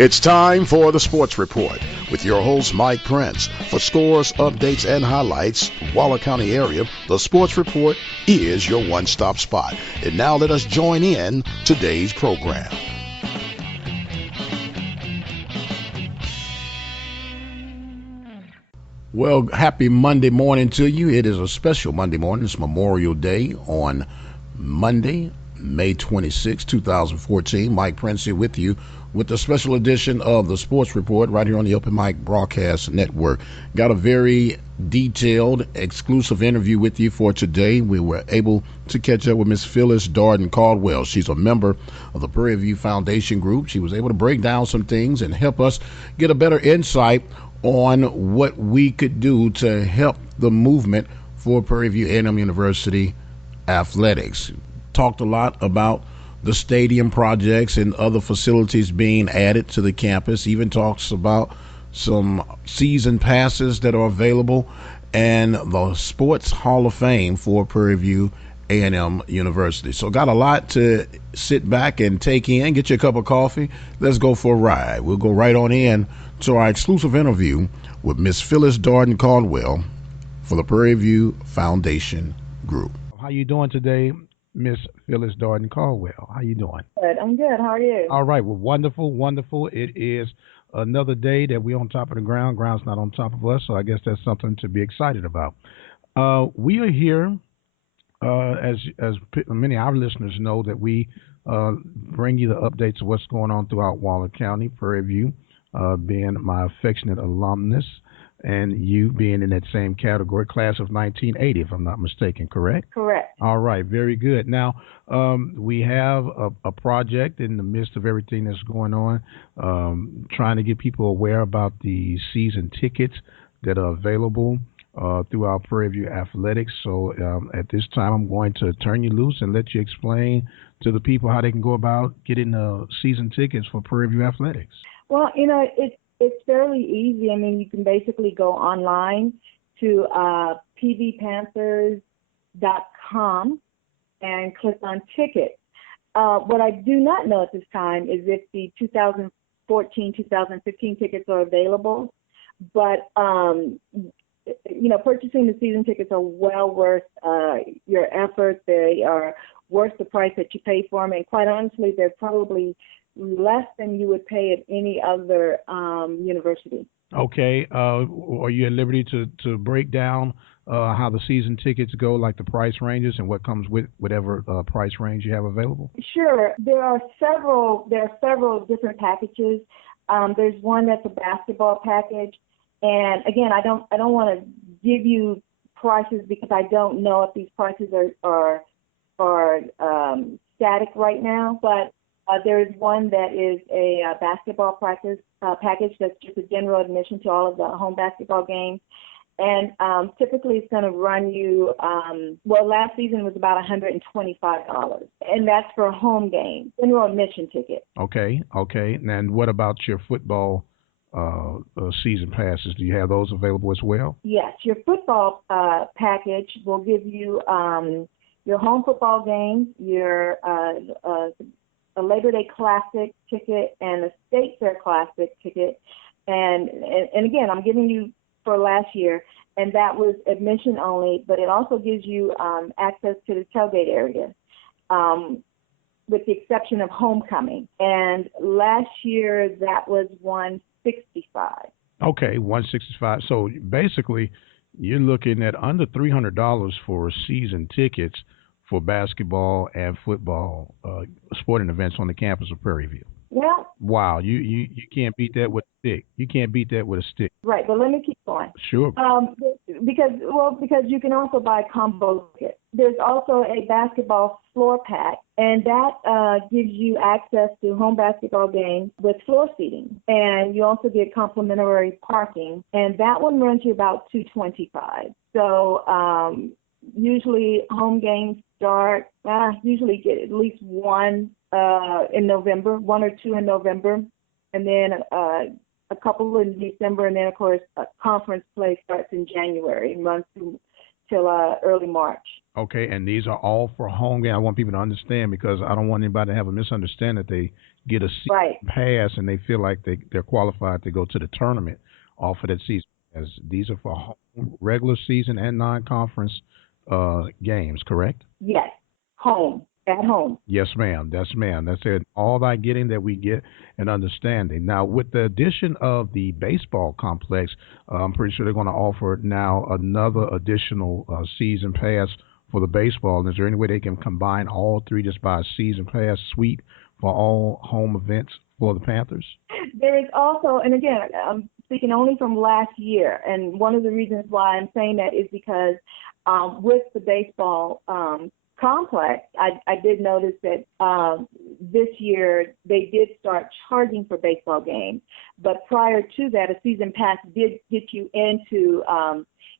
It's time for the Sports Report with your host Mike Prince. For scores, updates, and highlights, Waller County area, the Sports Report is your one-stop spot. And now let us join in today's program. Well, happy Monday morning to you. It is a special Monday morning. It's Memorial Day on Monday, May 26, 2014. Mike Prince here with you with a special edition of the Sports Report right here on the Open Mic Broadcast Network. Got a very detailed, exclusive interview with you for today. We were able to catch up with Miss Phyllis Darden-Caldwell. She's a member of the Prairie View Foundation Group. She was able to break down some things and help us get a better insight on what we could do to help the movement for Prairie View A&M University athletics. Talked a lot about the stadium projects and other facilities being added to the campus. Even talks about some season passes that are available and the Sports Hall of Fame for Prairie View A&M University. So got a lot to sit back and take in. Get you a cup of coffee. Let's go for a ride. We'll go right on in to our exclusive interview with Miss Phyllis Darden-Caldwell for the Prairie View Foundation Group. How you doing today, Miss Phyllis Darden-Caldwell? How you doing? Good. I'm good. How are you? All right. Well, wonderful, wonderful. It is another day that we're on top of the ground. Ground's not on top of us, so I guess that's something to be excited about. We are here, as many of our listeners know, that we bring you the updates of what's going on throughout Waller County, Prairie View, being my affectionate alumnus, and you being in that same category, class of 1980, if I'm not mistaken, correct? Correct. All right, very good. Now, we have a project in the midst of everything that's going on, trying to get people aware about the season tickets that are available throughout Prairie View Athletics. So at this time, I'm going to turn you loose and let you explain to the people how they can go about getting season tickets for Prairie View Athletics. Well, it's fairly easy. I mean, you can basically go online to pvpanthers.com and click on tickets. What I do not know at this time is if the 2014-2015 tickets are available, but purchasing the season tickets are well worth your effort. They are worth the price that you pay for them, and quite honestly, they're probably less than you would pay at any other university. Okay. Are you at liberty to break down how the season tickets go, like the price ranges and what comes with whatever price range you have available? Sure. There are several different packages. There's one that's a basketball package, and again, I don't want to give you prices because I don't know if these prices are static right now, but there is one that is a basketball package that's just a general admission to all of the home basketball games. And typically it's going to run you, last season was about $125. And that's for a home game, general admission ticket. Okay. And what about your football season passes? Do you have those available as well? Yes. Your football package will give you your home football games, your a Labor Day Classic ticket and a State Fair Classic ticket, and again, I'm giving you for last year, and that was admission only, but it also gives you access to the tailgate area, with the exception of homecoming. And last year that was $165. Okay, $165. So basically, you're looking at under $300 for season tickets for basketball and football sporting events on the campus of Prairie View. Yeah. Wow, you can't beat that with a stick. You can't beat that with a stick. Right, but let me keep going. Sure. Because you can also buy combo tickets. There's also a basketball floor pack, and that gives you access to home basketball games with floor seating, and you also get complimentary parking, and that one runs you about $225. So usually home games start. Usually get at least one in November, one or two in November, and then a couple in December, and then of course conference play starts in January and runs through till early March. Okay, and these are all for home game. I want people to understand because I don't want anybody to have a misunderstanding that they get a season pass and they feel like they're qualified to go to the tournament off of that season. As these are for home, regular season and non-conference games, correct? Yes, home, at home. Yes, ma'am. That's ma'am. That's it. All that getting that we get an understanding. Now, with the addition of the baseball complex, I'm pretty sure they're going to offer now another additional season pass for the baseball. And is there any way they can combine all three just by a season pass suite for all home events for the Panthers? There is also, and again, I'm speaking only from last year, and one of the reasons why I'm saying that is because with the baseball complex, I did notice that this year they did start charging for baseball games, but prior to that, a season pass did get you into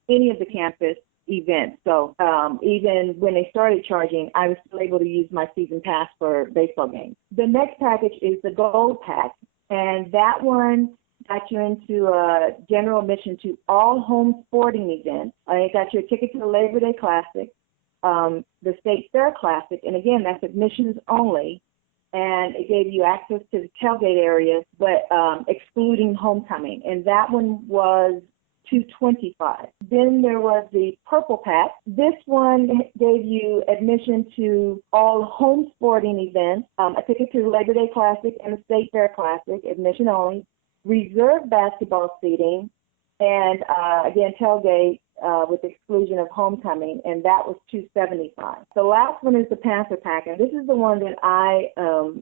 any of the campus events. So even when they started charging, I was still able to use my season pass for baseball games. The next package is the Gold Pack, and that one got you into a general admission to all home sporting events. It got you a ticket to the Labor Day Classic, the State Fair Classic, and again, that's admissions only, and it gave you access to the tailgate areas, but excluding homecoming, and that one was $225. Then there was the Purple Pack. This one gave you admission to all home sporting events, a ticket to the Labor Day Classic and the State Fair Classic, admission only, reserved basketball seating, and again, tailgate with the exclusion of homecoming, and that was $275. The last one is the Panther Pack, and this is the one that I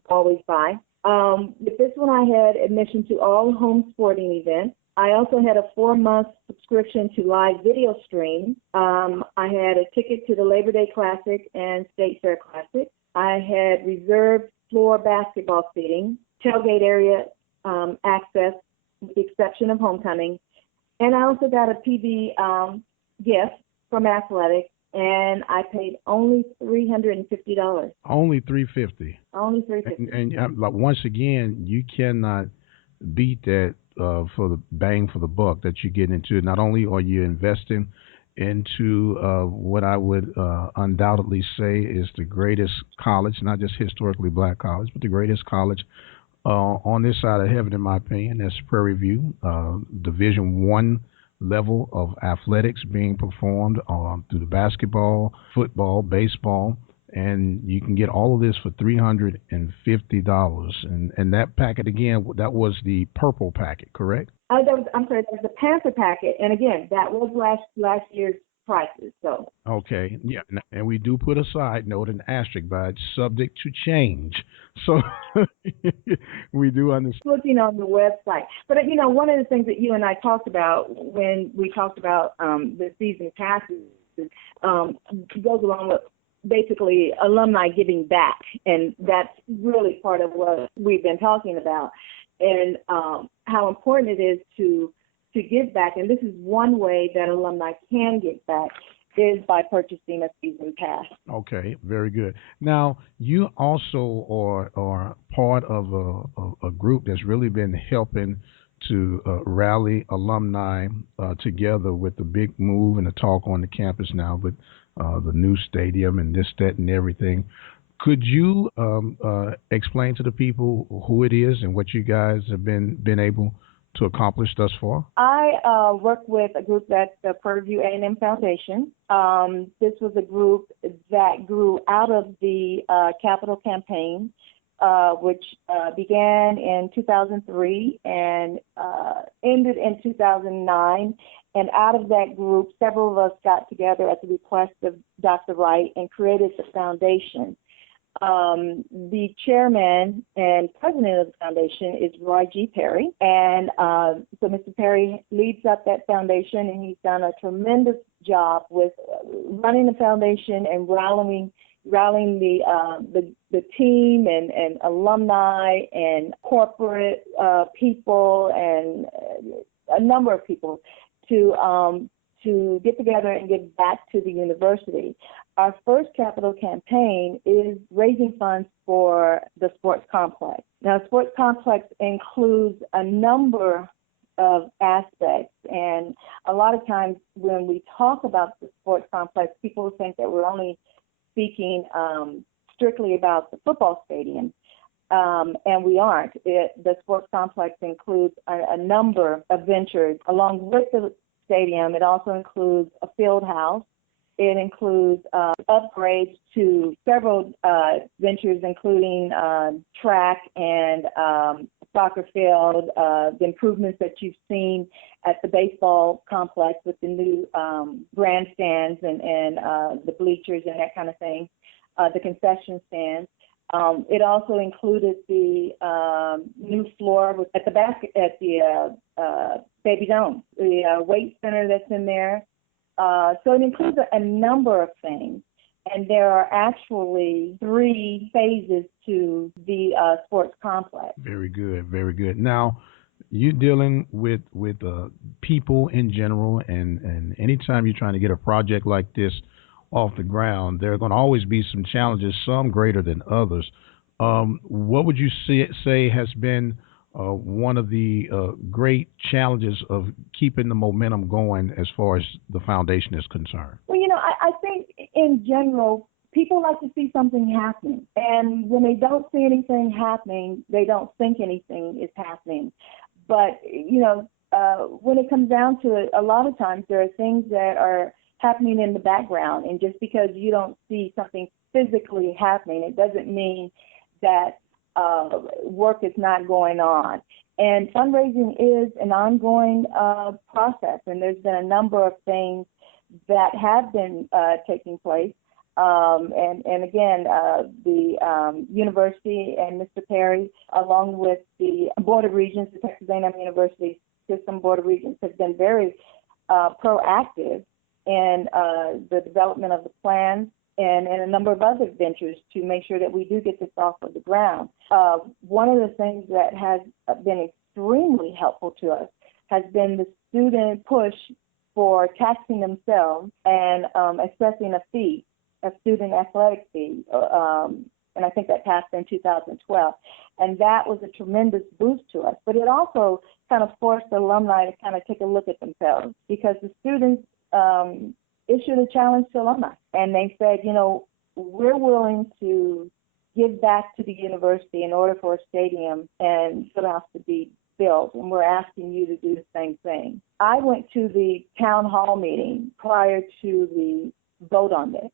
always buy. With this one, I had admission to all home sporting events. I also had a 4-month subscription to live video stream. I had a ticket to the Labor Day Classic and State Fair Classic. I had reserved floor basketball seating, tailgate area access, with the exception of homecoming. And I also got a PB gift from Athletics, and I paid only $350. Only $350. Only $350. And once again, you cannot beat that for the bang for the buck that you get into. Not only are you investing into what I would undoubtedly say is the greatest college, not just historically black college, but the greatest college on this side of heaven, in my opinion. That's Prairie View, Division I level of athletics being performed through the basketball, football, baseball, and you can get all of this for $350. And that packet, again, that was the purple packet, correct? I'm sorry, that was the Panther packet, and again, that was last year's prices. So okay, yeah, and we do put a side note, an asterisk by it, subject to change. So we do understand. Looking on the website, but one of the things that you and I talked about when we talked about the season passes goes along with basically alumni giving back, and that's really part of what we've been talking about, and how important it is to give back. And this is one way that alumni can give back, is by purchasing a season pass. Okay, very good. Now, you also are part of a group that's really been helping to rally alumni together with the big move and the talk on the campus now with the new stadium and this, that, and everything. Could you explain to the people who it is and what you guys have been able to accomplish thus far? I work with a group that's the Prairie View A&M Foundation. This was a group that grew out of the capital campaign, which began in 2003 and ended in 2009. And out of that group, several of us got together at the request of Dr. Wright and created the foundation. The chairman and president of the foundation is Roy G. Perry, and so Mr. Perry leads up that foundation, and he's done a tremendous job with running the foundation and rallying the team and alumni and corporate people and a number of people to get together and give back to the university. Our first capital campaign is raising funds for the sports complex. Now, the sports complex includes a number of aspects. And a lot of times when we talk about the sports complex, people think that we're only speaking strictly about the football stadium. And we aren't. The sports complex includes a number of ventures along with the stadium. It also includes a field house. It includes upgrades to several ventures, including track and soccer field, the improvements that you've seen at the baseball complex with the new grandstands and the bleachers and that kind of thing, the concession stands. It also included the new floor at the Baby Dome, the weight center that's in there. So it includes a number of things, and there are actually 3 phases to the sports complex. Very good, very good. Now, you're dealing with people in general, and anytime you're trying to get a project like this off the ground, there are going to always be some challenges, some greater than others. What would you say has been one of the great challenges of keeping the momentum going as far as the foundation is concerned? Well, I think in general, people like to see something happening. And when they don't see anything happening, they don't think anything is happening. But, when it comes down to it, a lot of times there are things that are happening in the background. And just because you don't see something physically happening, it doesn't mean that work is not going on. And fundraising is an ongoing process, and there's been a number of things that have been taking place. And again, the university and Mr. Perry, along with the Board of Regents, the Texas A&M University System Board of Regents, has been very proactive in the development of the plans and a number of other ventures to make sure that we do get this off of the ground. One of the things that has been extremely helpful to us has been the student push for taxing themselves and assessing a fee, a student athletic fee, and I think that passed in 2012. And that was a tremendous boost to us. But it also kind of forced the alumni to kind of take a look at themselves, because the students issued a challenge to alumni. And they said, we're willing to give back to the university in order for a stadium and field house to be built, and we're asking you to do the same thing. I went to the town hall meeting prior to the vote on this.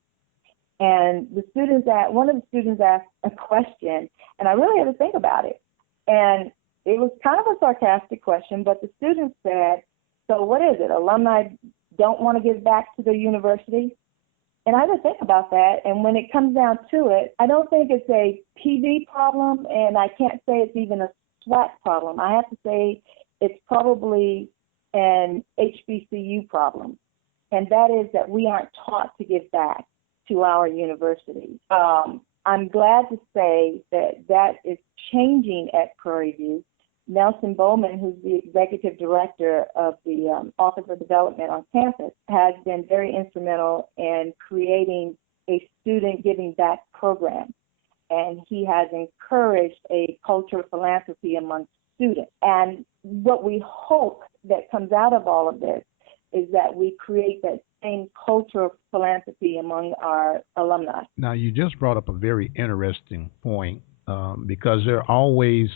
And one of the students asked a question, and I really had to think about it. And it was kind of a sarcastic question, but the student said, so what is it? Alumni don't want to give back to the university? And I had to think about that. And when it comes down to it, I don't think it's a PV problem, and I can't say it's even a SWAT problem. I have to say it's probably an HBCU problem. And that is that we aren't taught to give back to our university. I'm glad to say that is changing at Prairie View. Nelson Bowman, who's the executive director of the Office of Development on campus, has been very instrumental in creating a student giving back program. And he has encouraged a culture of philanthropy among students. And what we hope that comes out of all of this is that we create that same culture of philanthropy among our alumni. Now, you just brought up a very interesting point, because there are always,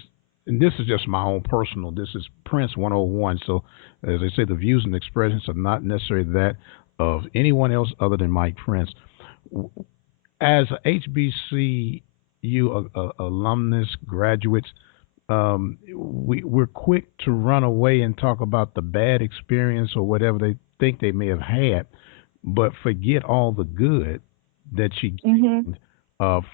and this is just my own personal, this is Prince 101, so as I say, the views and expressions are not necessarily that of anyone else other than Mike Prince. As HBCU alumnus, graduates, we're quick to run away and talk about the bad experience or whatever they think they may have had, but forget all the good that you gained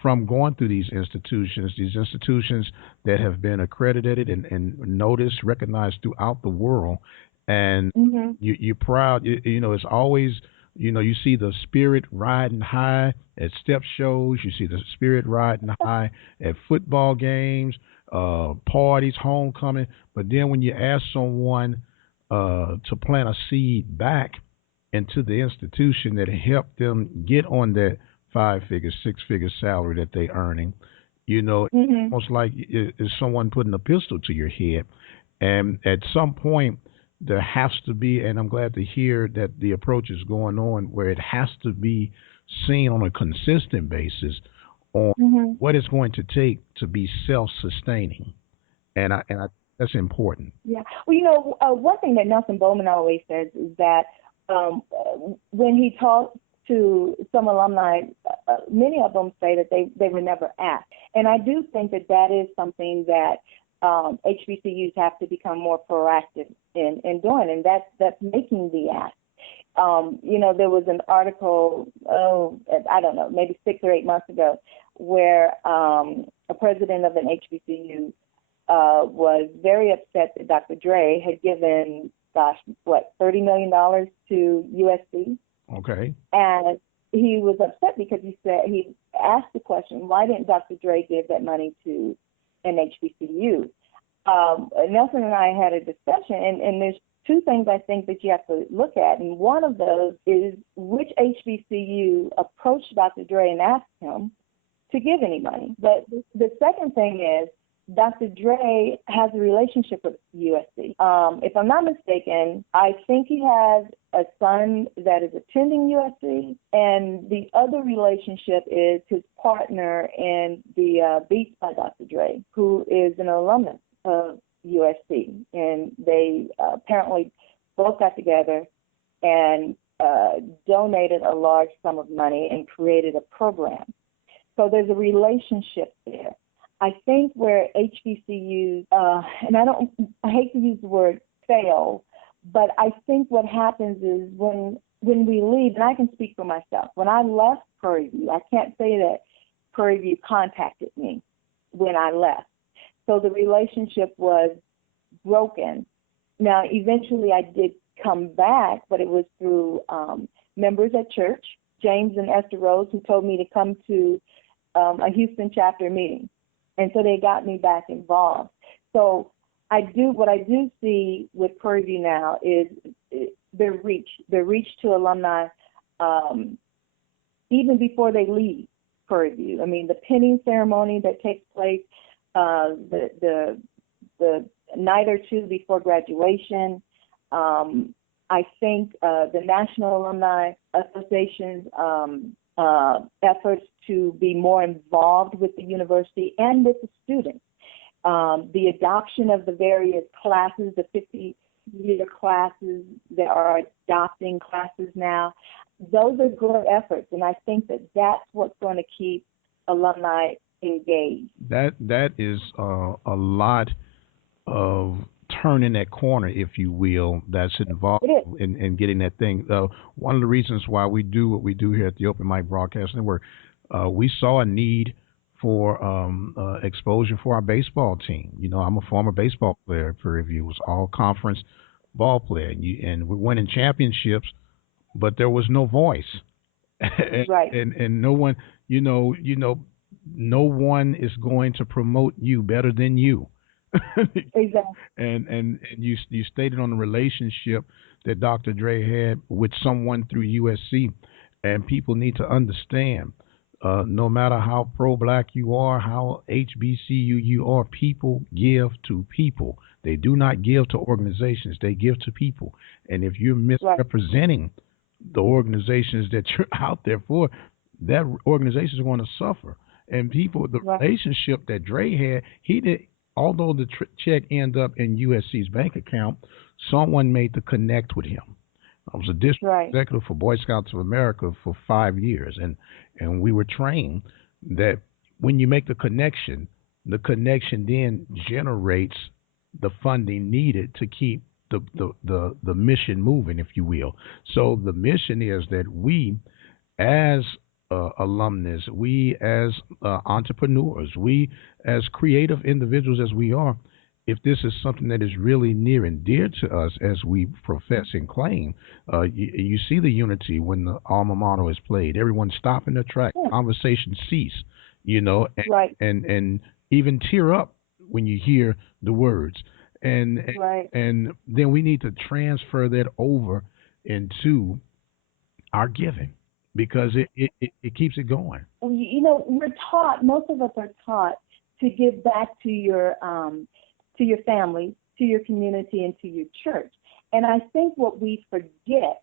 from going through these institutions that have been accredited and noticed, recognized throughout the world. And you're proud. It's always, you see the spirit riding high at step shows. You see the spirit riding high at football games, parties, homecoming. But then when you ask someone to plant a seed back into the institution that helped them get on that 5-figure, 6-figure salary that they're earning, almost like it's someone putting a pistol to your head. And at some point, there has to be, and I'm glad to hear that the approach is going on where it has to be seen on a consistent basis on what it's going to take to be self-sustaining, and I that's important. Yeah. Well, one thing that Nelson Bowman always says is that when he talks to some alumni, many of them say that they were never asked. And I do think that that is something that HBCUs have to become more proactive in doing, and that's making the ask. There was an article, I don't know, maybe 6 or 8 months ago, where a president of an HBCU was very upset that Dr. Dre had given, $30 million to USC. Okay. And he was upset because he asked the question, why didn't Dr. Dre give that money to an HBCU? Nelson and I had a discussion, and there's two things I think that you have to look at. And one of those is which HBCU approached Dr. Dre and asked him to give any money. But the second thing is Dr. Dre has a relationship with USC. If I'm not mistaken, I think he has a son that is attending USC, and the other relationship is his partner in the Beats by Dr. Dre, who is an alumnus of USC. And they apparently both got together and donated a large sum of money and created a program. So there's a relationship there. I think where HBCUs, and I hate to use the word fail, but I think what happens is when we leave, and I can speak for myself, when I left Prairie View, I can't say that Prairie View contacted me when I left. So the relationship was broken. Now, eventually I did come back, but it was through members at church, James and Esther Rose, who told me to come to a Houston chapter meeting. And so they got me back involved. So what I do see with Prairie View now is their reach to alumni even before they leave Prairie View. I mean, the pinning ceremony that takes place, the night or two before graduation. I think the National Alumni Association's efforts to be more involved with the university and with the students. The adoption of the various classes, the 50-year classes that are adopting classes now, those are good efforts, and I think that that's what's going to keep alumni engaged. That is a lot of turning that corner, if you will, that's involved in getting that thing. One of the reasons why we do what we do here at the Open Mic Broadcast Network, we saw a need for exposure for our baseball team. I'm a former baseball player at Prairie View, was all conference ball player, and we're winning championships, but there was no voice. Right. And no one, no one is going to promote you better than you. Exactly. And you stated on the relationship that Dr. Dre had with someone through USC, and people need to understand, no matter how pro-black you are, how HBCU you are, people give to people. They do not give to organizations. They give to people. And if you're misrepresenting the organizations that you're out there for, that organization is going to suffer. And people, the relationship that Dre had, he did. Although the check ended up in USC's bank account, someone made the connect with him. I was a district executive for Boy Scouts of America for 5 years, and we were trained that when you make the connection then generates the funding needed to keep the mission moving, if you will. So the mission is that we, as alumnus, we as entrepreneurs, we as creative individuals as we are, if this is something that is really near and dear to us as we profess and claim, you see the unity when the alma mater is played. Everyone stop in their track, conversations cease, and even tear up when you hear the words. And then we need to transfer that over into our giving, because it keeps it going. We're taught, most of us are taught to give back to your family, to your community and to your church. And I think what we forget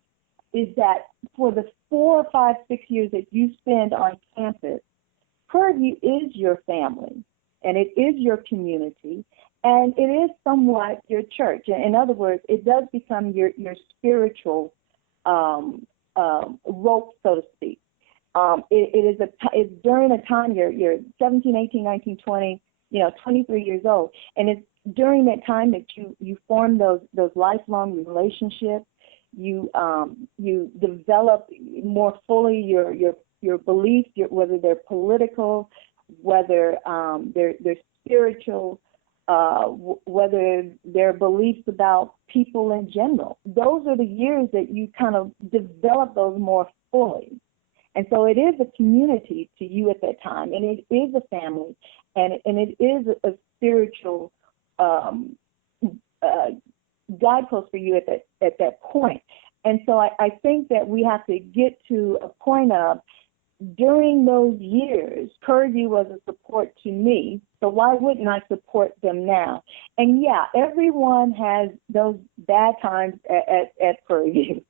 is that for the 4, 5, 6 years that you spend on campus, Prairie View is your family, and it is your community, and it is somewhat your church. In other words, it does become your spiritual rope, so to speak. It's during a time you're 17, 18, 19, 20, 23 years old, and it's during that time that you form those lifelong relationships. You develop more fully your beliefs, whether they're political, whether they're spiritual, whether they're beliefs about people in general. Those are the years that you kind of develop those more fully. And so it is a community to you at that time, and it is a family, and it is a spiritual guidepost for you at that point. And so I think that we have to get to a point of, during those years, Prairie View was a support to me, so why wouldn't I support them now? And yeah, everyone has those bad times at Prairie View.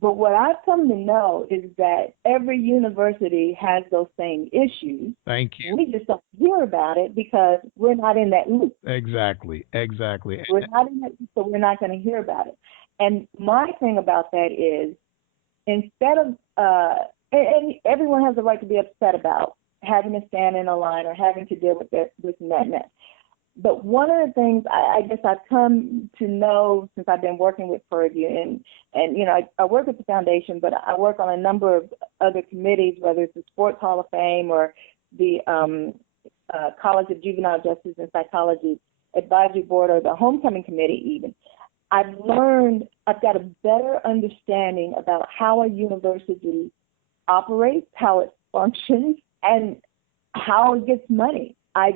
But what I've come to know is that every university has those same issues. Thank you. We just don't hear about it because we're not in that loop. Exactly. We're not in that loop, so we're not going to hear about it. And my thing about that is, instead of, and everyone has the right to be upset about having to stand in a line or having to deal with this and that and that. But one of the things I guess I've come to know since I've been working with Prairie View, and I work with the foundation, but I work on a number of other committees, whether it's the Sports Hall of Fame or the College of Juvenile Justice and Psychology Advisory Board or the Homecoming Committee even. I've got a better understanding about how a university operates, how it functions, and how it gets money. I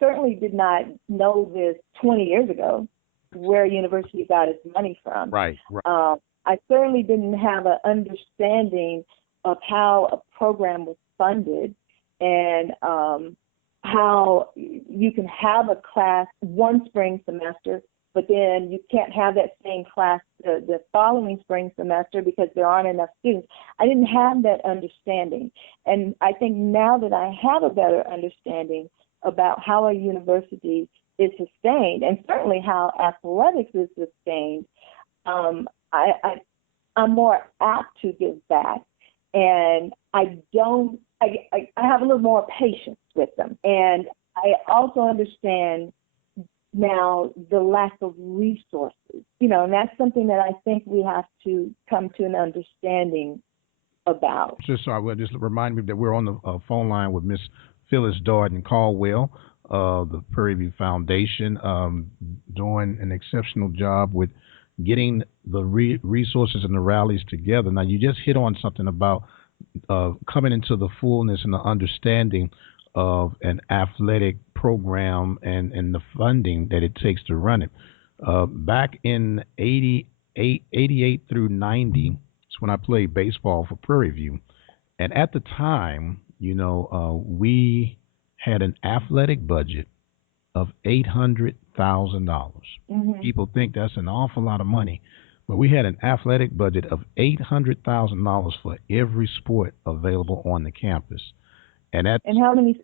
certainly did not know this 20 years ago, where a university got its money from. Right. I certainly didn't have an understanding of how a program was funded and how you can have a class one spring semester, but then you can't have that same class the following spring semester because there aren't enough students. I didn't have that understanding. And I think now that I have a better understanding about how a university is sustained, and certainly how athletics is sustained, I'm more apt to give back, and I have a little more patience with them, and I also understand now the lack of resources, and that's something that I think we have to come to an understanding about. Just remind me that we're on the phone line with Miss Phyllis Darden-Caldwell, the Prairie View Foundation, doing an exceptional job with getting the resources and the rallies together. Now, you just hit on something about coming into the fullness and the understanding of an athletic program and the funding that it takes to run it. Back in 88 through 90 is when I played baseball for Prairie View. And at the time, we had an athletic budget of $800,000. Mm-hmm. People think that's an awful lot of money, but we had an athletic budget of $800,000 for every sport available on the campus. And how many?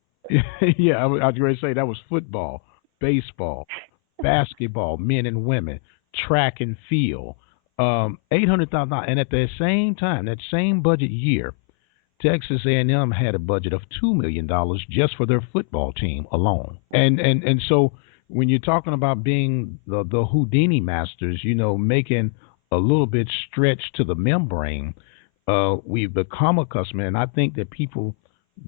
Yeah, I was going to say that was football, baseball, basketball, men and women, track and field, $800,000. And at the same time, that same budget year, Texas A&M had a budget of $2 million just for their football team alone. And so when you're talking about being the Houdini masters, making a little bit stretch to the membrane, we've become accustomed. And I think that people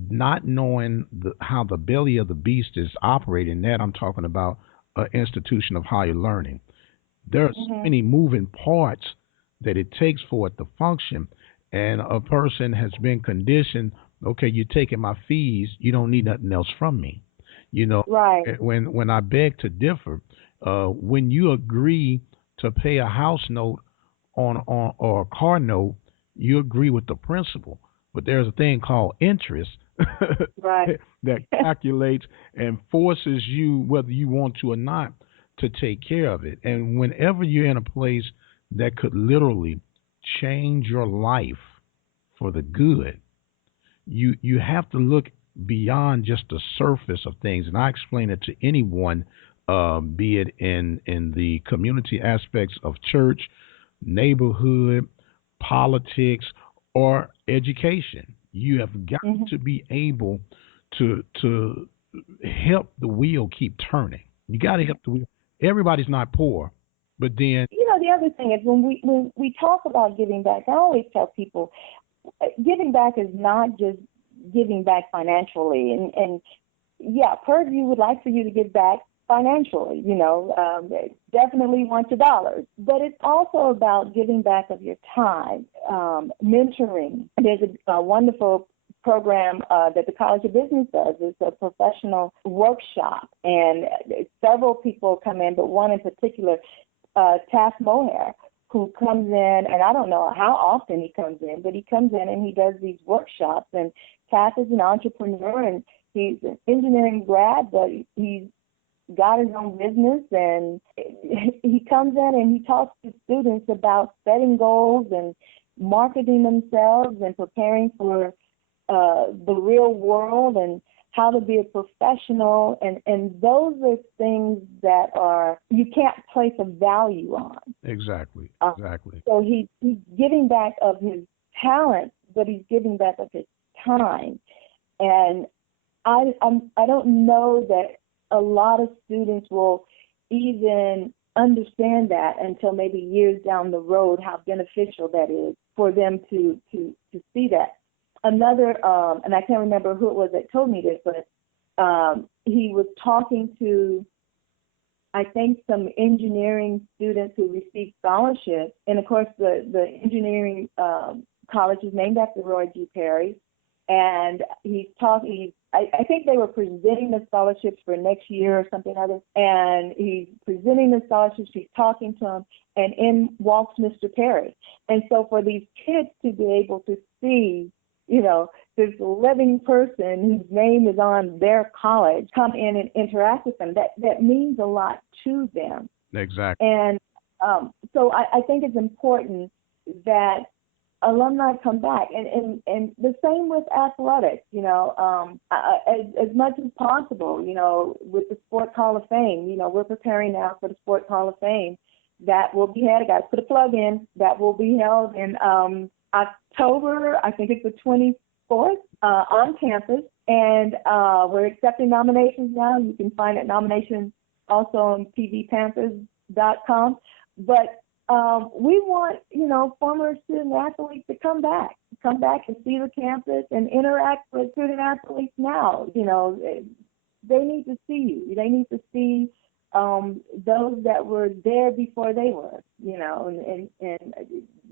not knowing how the belly of the beast is operating, that I'm talking about an institution of higher learning. There are so many moving parts that it takes for it to function. And a person has been conditioned, okay, you're taking my fees, you don't need nothing else from me. Right. When I beg to differ, when you agree to pay a house note or a car note, you agree with the principal. But there's a thing called interest right. that calculates and forces you, whether you want to or not, to take care of it. And whenever you're in a place that could literally change your life for the good, you have to look beyond just the surface of things. And I explain it to anyone, be it in the community aspects of church, neighborhood, politics, or education. You have got to be able to help the wheel keep turning. You got to help the wheel. Everybody's not poor, but then the other thing is when we talk about giving back, I always tell people giving back is not just giving back financially, and yeah, Prairie View would like for you to give back financially, definitely want your dollars, but it's also about giving back of your time, mentoring. There's a wonderful program that the College of Business does. It's a professional workshop, and several people come in, but one in particular, Taft Mohair, who comes in, and I don't know how often he comes in, but he comes in and he does these workshops. And Taft is an entrepreneur, and he's an engineering grad, but he's got his own business, and he comes in and he talks to students about setting goals and marketing themselves and preparing for the real world and how to be a professional, and those are things that you can't place a value on. Exactly. So he's giving back of his talent, but he's giving back of his time. And I don't know that a lot of students will even understand that until maybe years down the road, how beneficial that is for them to see that. Another, and I can't remember who it was that told me this, but he was talking to, I think, some engineering students who received scholarships. And, of course, the engineering college is named after Roy G. Perry. And he's talking, I think they were presenting the scholarships for next year or something other. And he's presenting the scholarships, he's talking to them, and in walks Mr. Perry. And so for these kids to be able to see, this living person whose name is on their college come in and interact with them, that means a lot to them. Exactly. And so I think it's important that alumni come back, and the same with athletics, as much as possible, with the Sports Hall of Fame. We're preparing now for the Sports Hall of Fame that will be held. I got to put a plug in. That will be held in October, I think it's the 24th, on campus, and we're accepting nominations now. You can find that nomination also on tvpanthers.com. But we want, former student athletes to come back and see the campus and interact with student athletes now. They need to see you. They need to see those that were there before they were, and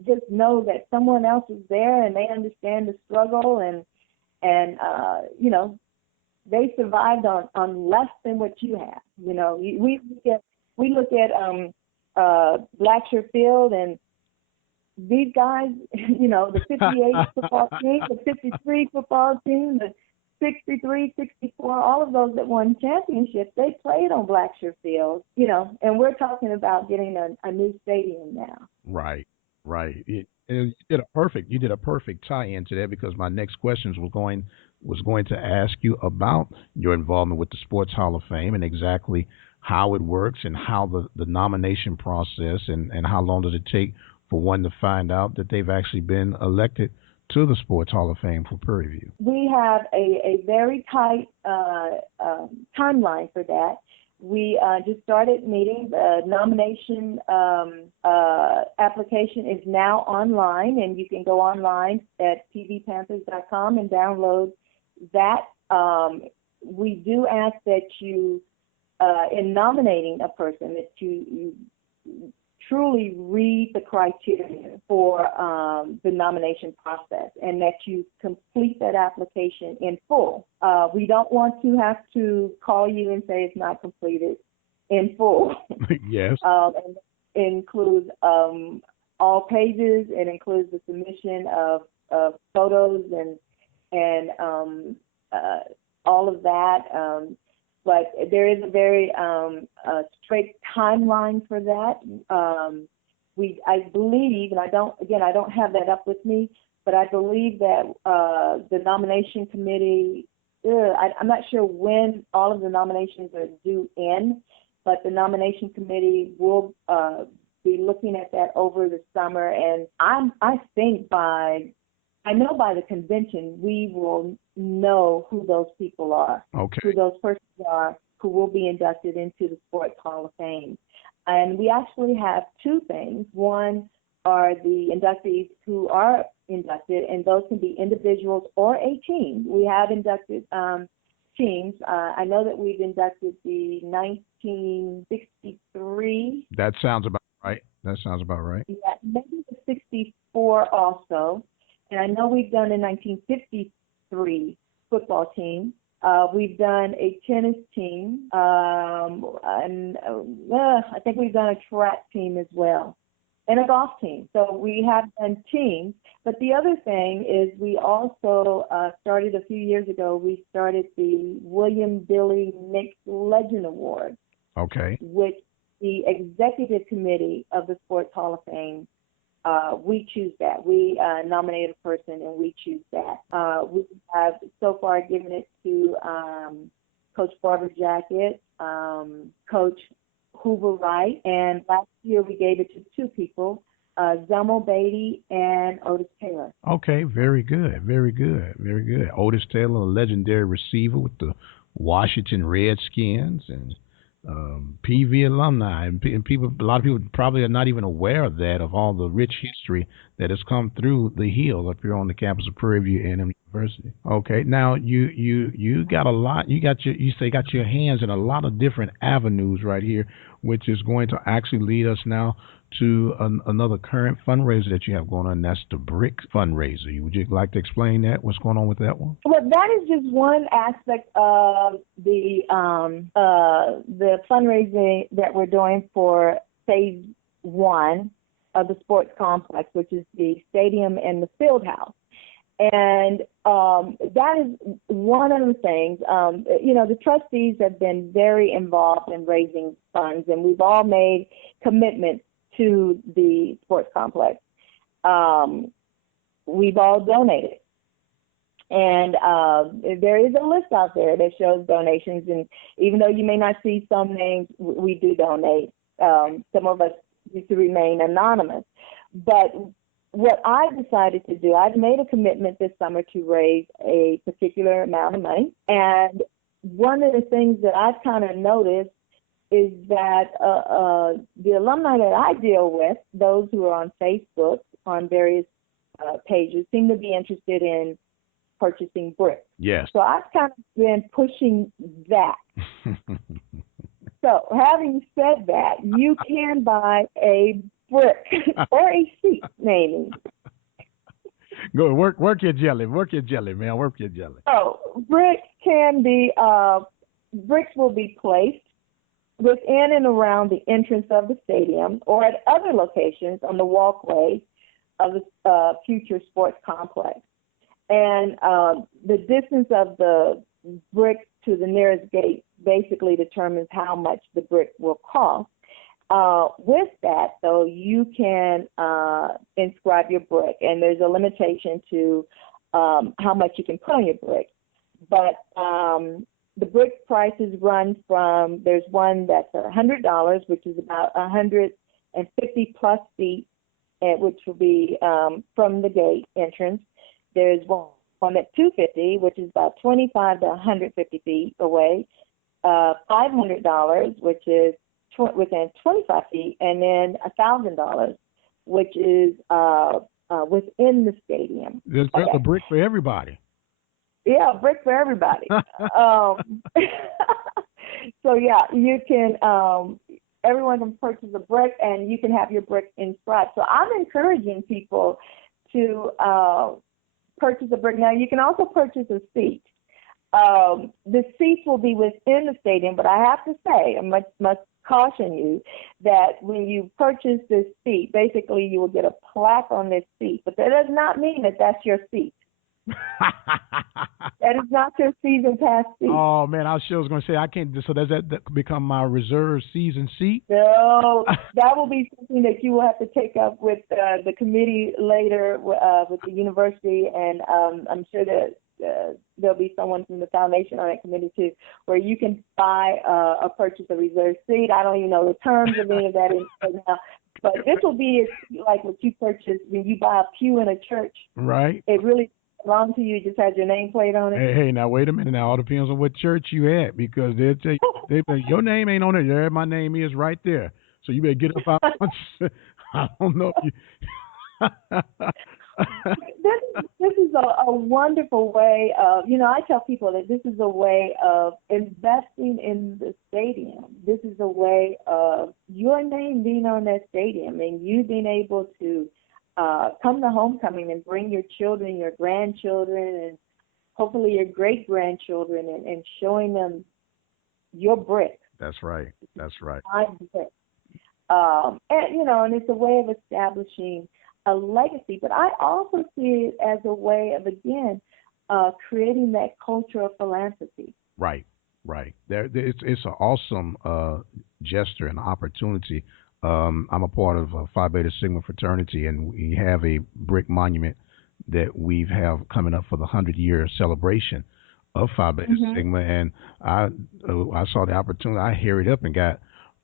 just know that someone else is there and they understand the struggle, and they survived on less than what you have. We look at Blackshear Field, and these guys, the 58 football team, the 53 football team, the 63, 64, all of those that won championships, they played on Blackshear Field, and we're talking about getting a new stadium now. Right. You did a perfect tie-in to that, because my next questions was going to ask you about your involvement with the Sports Hall of Fame and exactly how it works and how the nomination process and how long does it take for one to find out that they've actually been elected to the Sports Hall of Fame for Prairie View. We have a very tight timeline for that. We just started meetings. The nomination application is now online, and you can go online at tvpanthers.com and download that. We do ask that you, in nominating a person, that you truly read the criteria for the nomination process, and that you complete that application in full. We don't want to have to call you and say it's not completed in full. Yes. And it includes all pages. It includes the submission of photos and all of that. but there is a very straight timeline for that. I believe, and I don't have that up with me, but I believe that the nomination committee, I'm not sure when all of the nominations are due in, but the nomination committee will be looking at that over the summer, and I think by the convention we will know who those people are, who those persons are who will be inducted into the Sports Hall of Fame. And we actually have two things. One are the inductees who are inducted, and those can be individuals or a team. We have inducted teams. I know that we've inducted the 1963. That sounds about right. Yeah, maybe the 64 also. And I know we've done a 1953 football team. We've done a tennis team, and I think we've done a track team as well, and a golf team. So we have done teams. But the other thing is we also started a few years ago, we started the William Billy Nick Legend Award, which the executive committee of the Sports Hall of Fame, we choose that. We nominate a person and we choose that. We have so far given it to Coach Barbara Jackett, Coach Hoover Wright, and last year we gave it to two people, Zelmo Beatty and Otis Taylor. Okay, very good. Otis Taylor, a legendary receiver with the Washington Redskins, and PV alumni, and people. A lot of people probably are not even aware of that, of all the rich history that has come through the Hill up here on the campus of Prairie View A&M University. Okay, now you got a lot. You got your hands in a lot of different avenues right here, which is going to actually lead us now to another current fundraiser that you have going on, and that's the Brick fundraiser. Would you like to explain that? What's going on with that one? Well, that is just one aspect of the fundraising that we're doing for phase one of the sports complex, which is the stadium and the field house. And that is one of the things. The trustees have been very involved in raising funds, and we've all made commitments to the sports complex. We've all donated. And there is a list out there that shows donations, and even though you may not see some names, we do donate. Some of us need to remain anonymous. But what I decided to do, I've made a commitment this summer to raise a particular amount of money. And one of the things that I've kind of noticed is that the alumni that I deal with, those who are on Facebook, on various pages, seem to be interested in purchasing bricks. Yes. So I've kind of been pushing that. So having said that, you can buy a brick or a seat, maybe. Go work your jelly, man. Work your jelly. So bricks will be placed within and around the entrance of the stadium or at other locations on the walkway of the future sports complex. And the distance of the brick to the nearest gate basically determines how much the brick will cost. With that, though, you can inscribe your brick, and there's a limitation to how much you can put on your brick. But the brick prices run from, there's one that's $100, which is about 150 plus feet, which will be from the gate entrance. There's one at $250, which is about 25 to 150 feet away. $500, which is within 25 feet, and then $1,000, which is within the stadium. There's a brick for everybody. Yeah, a brick for everybody. So yeah, you can. Everyone can purchase a brick, and you can have your brick inscribed. So I'm encouraging people to purchase a brick. Now you can also purchase a seat. The seats will be within the stadium, but I have to say, I must caution you that when you purchase this seat, basically you will get a plaque on this seat, but that does not mean that that's your seat. That is not your season pass seat. Oh man, I was going to say I can't. So does that become my reserve season seat? No, that will be something that you will have to take up with the committee later with the university, and I'm sure that there'll be someone from the foundation on that committee too, where you can buy or purchase a reserve seat. I don't even know the terms of any of that now, but this will be like what you purchase when you buy a pew in a church. Right. It really belongs to you. It just has your nameplate on it. Hey, now wait a minute. Now all depends on what church you at, because they'll tell you, your name ain't on it. There, my name is right there. So you better get up out. I don't know if you. This is a wonderful way of, I tell people that this is a way of investing in the stadium. This is a way of your name being on that stadium and you being able to come to homecoming and bring your children, your grandchildren, and hopefully your great-grandchildren and showing them your brick. That's right. That's right. And it's a way of establishing a legacy, but I also see it as a way of, again, creating that culture of philanthropy. Right. It's an awesome gesture and opportunity. I'm a part of Phi Beta Sigma fraternity, and we have a brick monument that we have coming up for the 100-year celebration of Phi Beta Sigma, and I saw the opportunity. I hurried up and got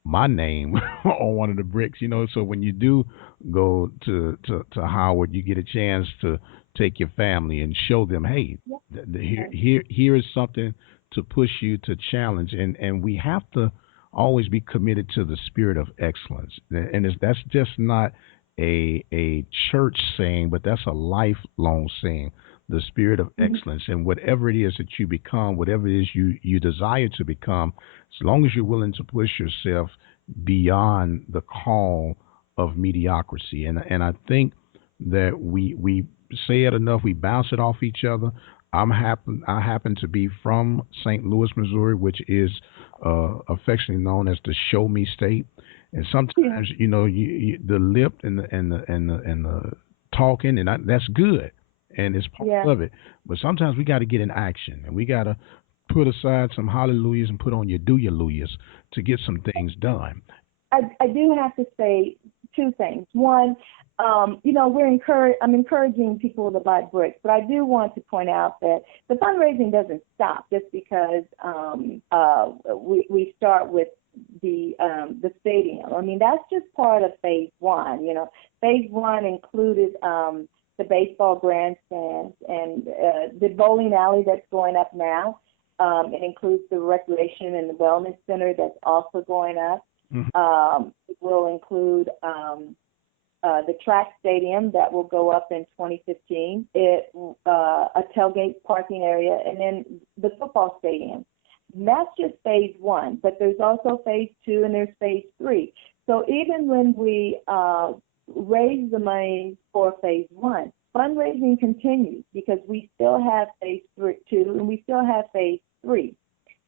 my name on one of the bricks, so when you do go to Howard, you get a chance to take your family and show them, hey, here is something to push you, to challenge, and we have to always be committed to the spirit of excellence, and that's just not a church saying, but that's a lifelong saying, the spirit of excellence. And whatever it is that you become, whatever it is you desire to become, as long as you're willing to push yourself beyond the call of mediocrity. And I think that we say it enough, we bounce it off each other. I happen to be from St. Louis, Missouri, which is affectionately known as the Show Me State. And sometimes, the lip and the talking, and that's good, and it's part of it. But sometimes we got to get in action, and we got to put aside some hallelujahs and put on your do-ya-luyahs to get some things done. I do have to say two things. One, I'm encouraging people to buy bricks, but I do want to point out that the fundraising doesn't stop just because we start with the stadium. I mean, that's just part of phase one. Phase one included the baseball grandstands and the bowling alley that's going up now. It includes the recreation and the wellness center that's also going up. It will include the track stadium that will go up in 2015. A tailgate parking area, and then the football stadium. And that's just phase one, but there's also phase two and there's phase three. So even when we raise the money for phase one, fundraising continues because we still have phase two and we still have phase three.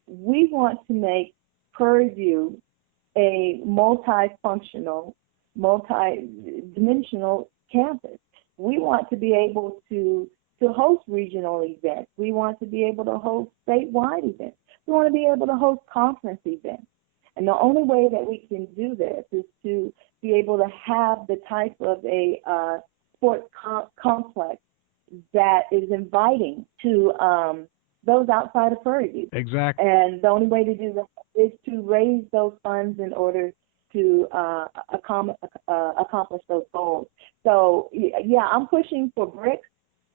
We want to make Prairie View a multifunctional, multi-dimensional campus. We want to be able to host regional events. We want to be able to host statewide events. We want to be able to host conference events. And the only way that we can do this is to be able to have the type of a sports complex that is inviting to those outside of Prairie View. Exactly. And the only way to do that is to raise those funds in order to accomplish those goals. So, I'm pushing for bricks,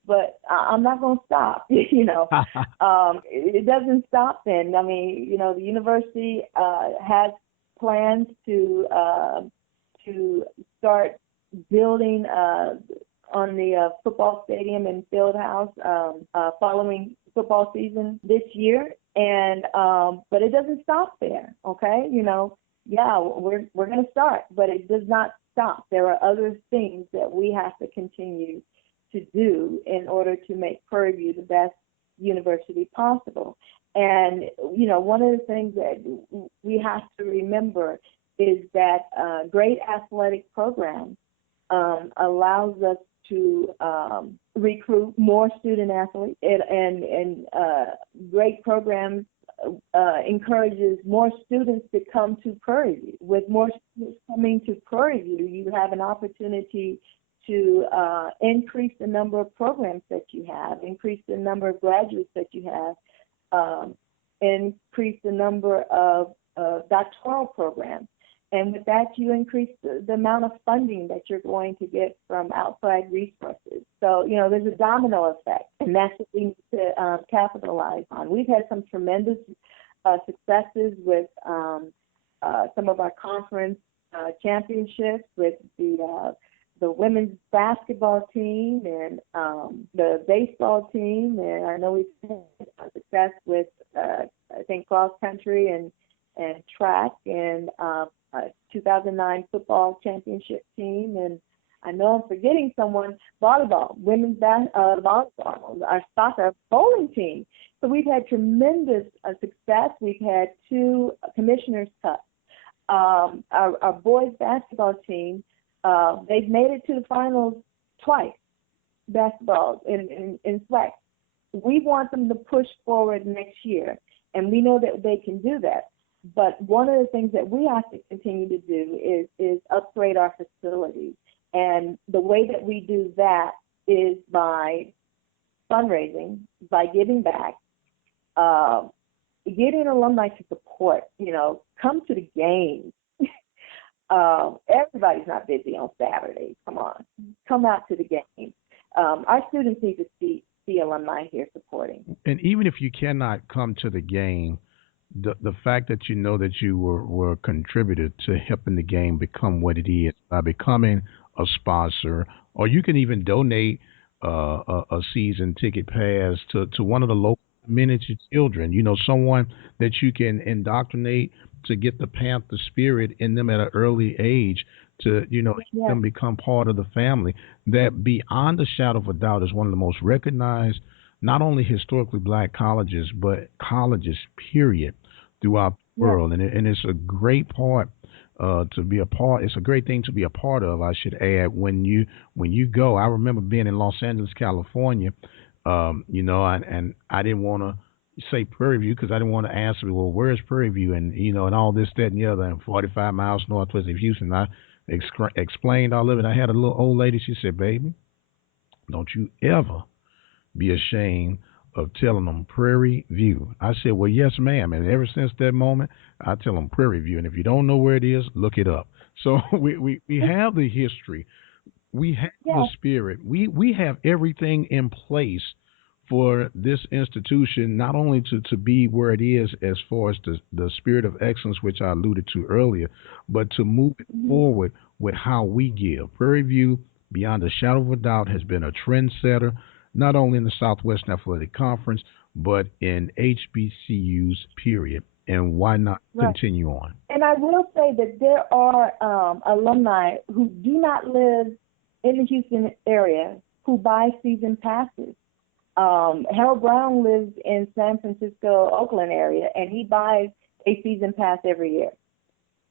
but I'm not going to stop. It doesn't stop then. I mean, the university has plans to start building on the football stadium and field house following football season this year, and but it doesn't stop there. Okay, we're going to start, but it does not stop. There are other things that we have to continue to do in order to make Prairie View the best university possible. And one of the things that we have to remember is that great athletic program allows us to recruit more student athletes, and great programs encourages more students to come to Prairie View. With more students coming to Prairie View, you have an opportunity to increase the number of programs that you have, increase the number of graduates that you have, increase the number of doctoral programs. And with that, you increase the amount of funding that you're going to get from outside resources. So, there's a domino effect, and that's what we need to capitalize on. We've had some tremendous successes with some of our conference championships with the women's basketball team and the baseball team. And I know we've had success with, I think, cross country and track and 2009 football championship team, and I know I'm forgetting someone, volleyball, women's volleyball, our soccer bowling team. So we've had tremendous success. We've had 2 commissioners' cups. Our boys basketball team, they've made it to the finals twice, basketball in SWAC. We want them to push forward next year, and we know that they can do that. But one of the things that we have to continue to do is upgrade our facilities. And the way that we do that is by fundraising, by giving back, getting alumni to support, come to the games. Everybody's not busy on Saturday. Come on. Come out to the games. Our students need to see alumni here supporting. And even if you cannot come to the game, the fact that you know that you were contributed to helping the game become what it is by becoming a sponsor, or you can even donate a season ticket pass to one of the local miniature children, someone that you can indoctrinate to get the Panther spirit in them at an early age to, help them become part of the family. That beyond a shadow of a doubt is one of the most recognized, not only historically black colleges, but colleges, period, throughout the world. And it's a great part to be a part. It's a great thing to be a part of, I should add, when you go. I remember being in Los Angeles, California, and I didn't want to say Prairie View because I didn't want to ask me, well, where's Prairie View? And, and all this, that, and the other, and 45 miles northwest of Houston. I explained all of it. I had a little old lady. She said, baby, don't you ever be ashamed of telling them Prairie View. I said, well, yes, ma'am. And ever since that moment, I tell them Prairie View. And if you don't know where it is, look it up. So we have the history. We have the spirit. We have everything in place for this institution, not only to be where it is as far as the spirit of excellence, which I alluded to earlier, but to move it forward with how we give. Prairie View, beyond a shadow of a doubt, has been a trendsetter, not only in the Southwestern Athletic Conference, but in HBCUs, period. And why not continue on? And I will say that there are alumni who do not live in the Houston area who buy season passes. Harold Brown lives in San Francisco, Oakland area, and he buys a season pass every year.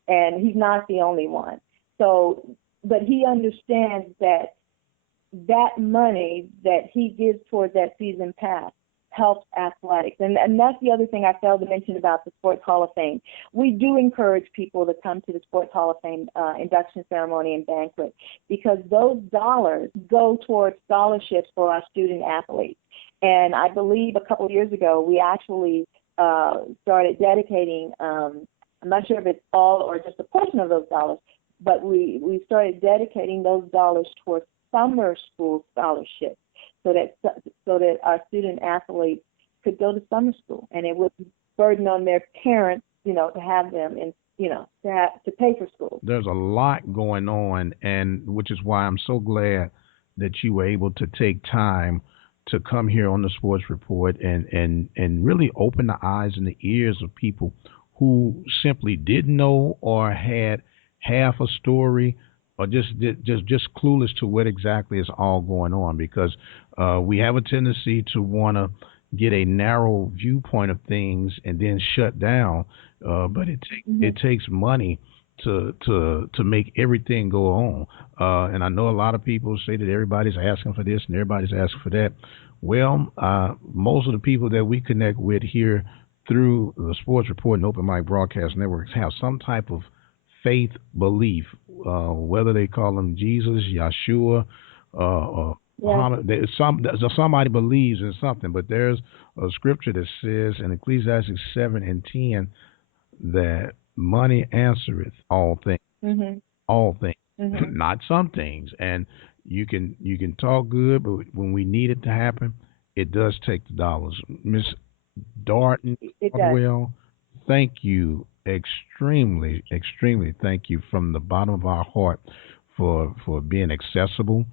And he's not the only one. So, but he understands that money that he gives towards that season pass helps athletics. And that's the other thing I failed to mention about the Sports Hall of Fame. We do encourage people to come to the Sports Hall of Fame induction ceremony and banquet because those dollars go towards scholarships for our student athletes. And I believe a couple of years ago, we actually started dedicating, I'm not sure if it's all or just a portion of those dollars, but we started dedicating those dollars towards summer school scholarships so that our student athletes could go to summer school, and it would burden on their parents, to have them and to pay for school. There's a lot going on, and which is why I'm so glad that you were able to take time to come here on the Sports Report and really open the eyes and the ears of people who simply didn't know or had half a story or just clueless to what exactly is all going on, because we have a tendency to want to get a narrow viewpoint of things and then shut down. But it takes money to make everything go on. And I know a lot of people say that everybody's asking for this and everybody's asking for that. Well, most of the people that we connect with here through the Sports Report and Open Mic Broadcast Networks have some type of faith belief, whether they call him Jesus, Yeshua, Muhammad. Somebody believes in something, but there's a scripture that says in Ecclesiastes 7:10 that money answereth all things, all things, not some things. And you can talk good, but when we need it to happen, it does take the dollars. Miss Darden-Caldwell, thank you extremely, thank you from the bottom of our heart for being accessible,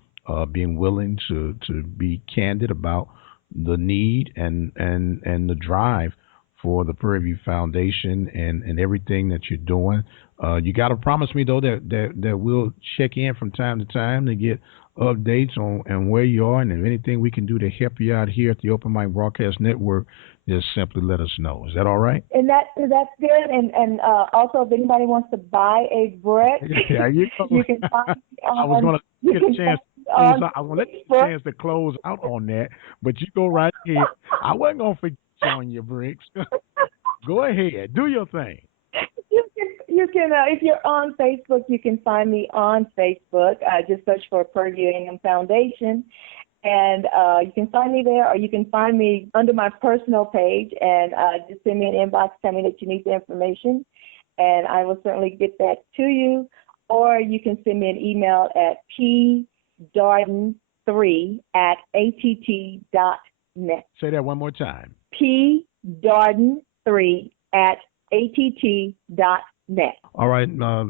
being willing to be candid about the need and the drive for the Prairie View Foundation and everything that you're doing. You got to promise me though that we'll check in from time to time to get updates on where you are, and if anything we can do to help you out here at the Open Mic Broadcast Network, just simply let us know. Is that all right? And that's good. And also, if anybody wants to buy a brick, yeah, you can find me on, I was going to get a chance. I was going to let you a chance to close out on that, but you go right ahead. I wasn't going to forget on your bricks. Go ahead, do your thing. You can if you're on Facebook, you can find me on Facebook. Just search for Prairie View A&M Foundation, and you can find me there, or you can find me under my personal page, and just send me an inbox, tell me that you need the information, and I will certainly get that to you. Or you can send me an email at pdarden3@att.net. Say that one more time. pdarden3@att.net. All right. Now,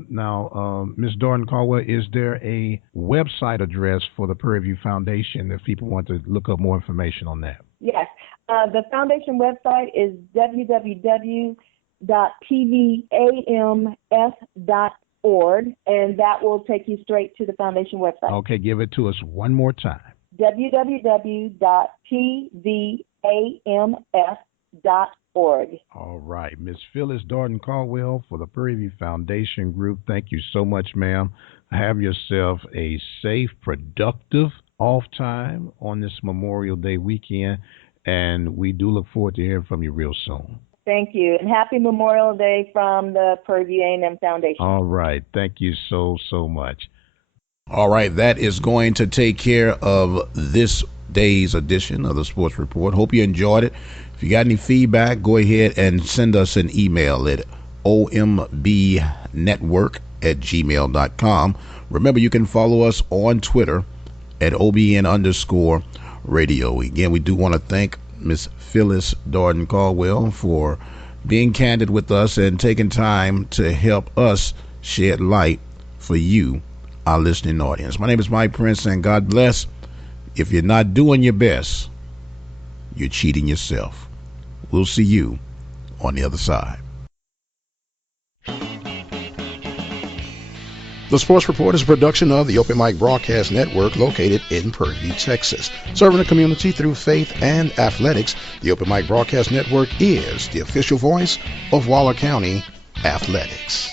Ms. Darden-Caldwell, is there a website address for the Prairie View Foundation if people want to look up more information on that? Yes. The foundation website is www.pvams.org, and that will take you straight to the foundation website. Okay, give it to us one more time. www.pvams.org. All right. Ms. Phyllis Darden-Caldwell for the Prairie View Foundation Group, thank you so much, ma'am. Have yourself a safe, productive off time on this Memorial Day weekend, and we do look forward to hearing from you real soon. Thank you, and happy Memorial Day from the Prairie View A&M Foundation. All right. Thank you so much. All right, that is going to take care of this day's edition of the Sports Report. Hope you enjoyed it. If you got any feedback, go ahead and send us an email at ombnetwork@gmail.com. Remember, you can follow us on Twitter at OBN_radio. Again, we do want to thank Miss Phyllis Darden-Caldwell for being candid with us and taking time to help us shed light for you, our listening audience. My name is Mike Prince, and God bless. If you're not doing your best, you're cheating yourself. We'll see you on the other side. The Sports Report is a production of the Open Mic Broadcast Network, located in Prairie View, Texas. Serving the community through faith and athletics, the Open Mic Broadcast Network is the official voice of Waller County athletics.